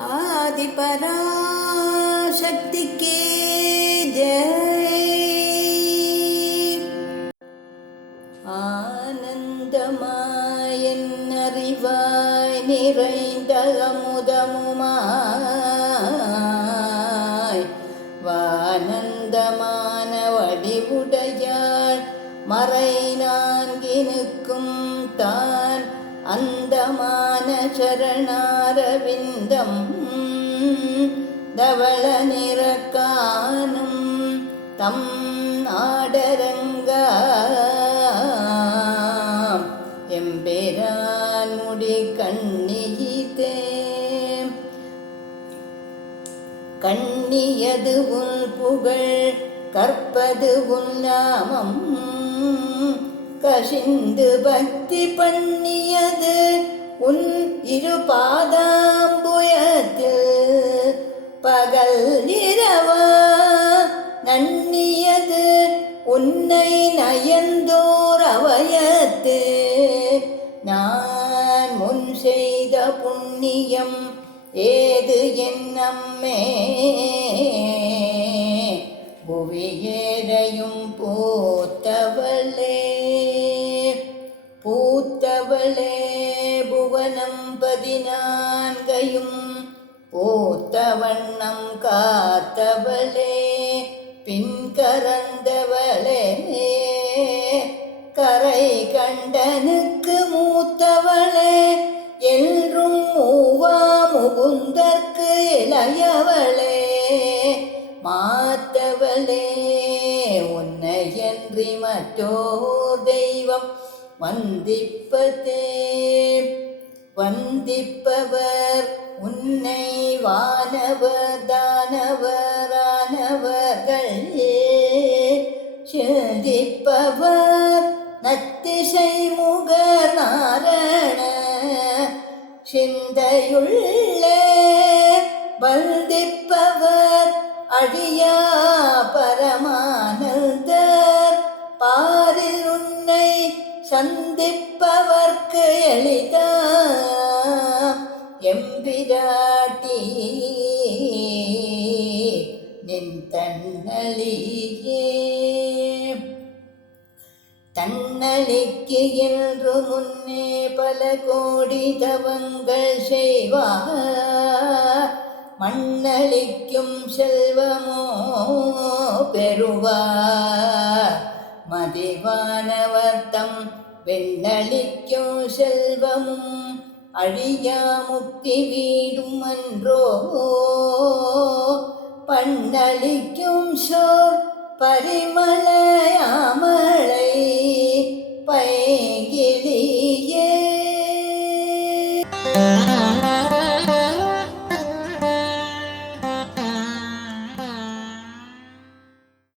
ஆதிபராசக்திக்கே ஜெய். ஆனந்தமாயன் அறிவாய் நிறைந்த அமுதமுமாய் வானந்தமான வடிவுடையாள் மறை நான்கினுக்கும் தான் அந்தமான சரணாரவிந்தம் தவள நிறக்கானும் தம் ஆடரங்க எம்பெரான் முடி கண்ணியிதே. கண்ணியது உன் புகழ் கற்பது உன் நாமம் கசிந்து பக்தி பண்ணியது உன் இரு பாதாம்புயத்தில் பகல் இரவா நன்னியது உன்னை நயந்தோர் அவயத்து. நான் முன் செய்த புண்ணியம் ஏது என்னம்மே புவியேழையும் பூத்தவளே பூத்தவளே புவனம் 14 பூத்தவண்ணம் காத்தவளே பின்கரந்தவளே கரை கண்டனுக்கு மூத்தவளே என்றும் மூவா முகுந்தற்கு இளையவளே மாத்தவளே உன்னையன்றி மற்றோர் தெய்வம் வந்திப்பதே. வந்திப்பவர் உன்னை வானவர் தானவரானவர்கள் சிந்திப்பவர் நத்திசை முகர் நாரண சிந்தையுள்ளே வந்திப்பவர் அழியா பரமானந்தர் பாரில் உன்னை சந்திப்பவர்க்கு எளிதா எம்பிராட்டி நின் தன்னலியே. தன்னலிக்கு என்று முன்னே பல கோடி தவங்கள் செய்வார் மண்ணளிக்கும் செல்வமோ பெறுவார் மதிவானவர்த்தம் வெண்ணளிக்கும் செல்வமும் அழியா முக்தி வீடும் அன்றோ. பண்ணளிக்கும் சோர் பரிமளயாமளை பைங்கிலி